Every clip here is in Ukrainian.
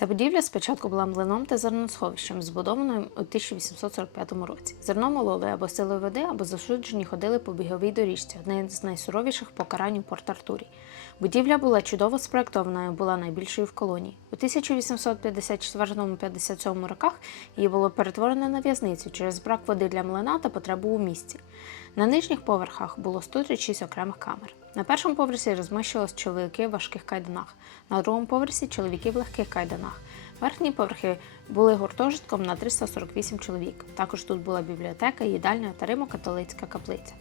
Ця будівля спочатку була млином та зерносховищем, збудованим у 1845 році. Зерно мололи або силою води, або засуджені ходили по біговій доріжці, одне з найсуровіших покарань у Порт-Артурі. Будівля була чудово спроектована і була найбільшою в колонії. У 1854-57 роках її було перетворено на в'язницю через брак води для млина та потребу у місці. На нижніх поверхах було 136 окремих камер. На першому поверсі розміщувалися чоловіки в важких кайданах, на другому поверсі чоловіки в легких кайданах. Верхні поверхи були гуртожитком на 348 чоловік. Також тут була бібліотека, їдальня та римо-католицька каплиця.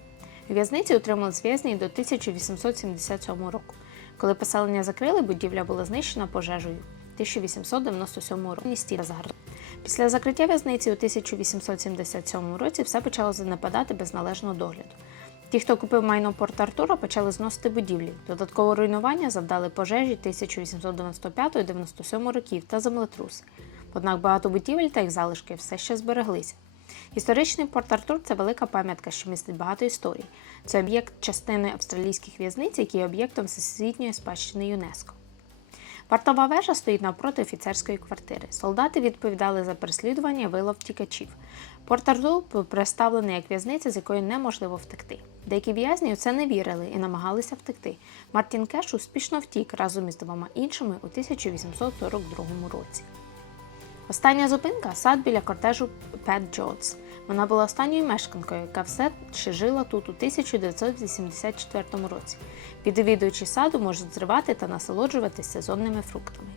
В'язниці утримались в'язні до 1877 року. Коли поселення закрили, будівля була знищена пожежею. 1897 році. Після закриття в'язниці у 1877 році все почало занепадати без належного догляду. Ті, хто купив майно Порт Артура, почали зносити будівлі. Додаткове руйнування завдали пожежі 1895-97 років та землетруси. Однак багато будівель та їх залишки все ще збереглися. Історичний Порт Артур це велика пам'ятка, що містить багато історій. Це об'єкт частини австралійських в'язниць, який є об'єктом всесвітньої спадщини ЮНЕСКО. Вартова вежа стоїть навпроти офіцерської квартири. Солдати відповідали за переслідування і вилов втікачів. Порт Артур був представлений як в'язниця, з якої неможливо втекти. Деякі в'язні у це не вірили і намагалися втекти. Мартін Кеш успішно втік разом із двома іншими у 1842 році. Остання зупинка сад біля кортежу Пет Джонс. Вона була останньою мешканкою, яка все ще жила тут у 1984 році. Відвідувачі саду можуть зривати та насолоджуватися сезонними фруктами.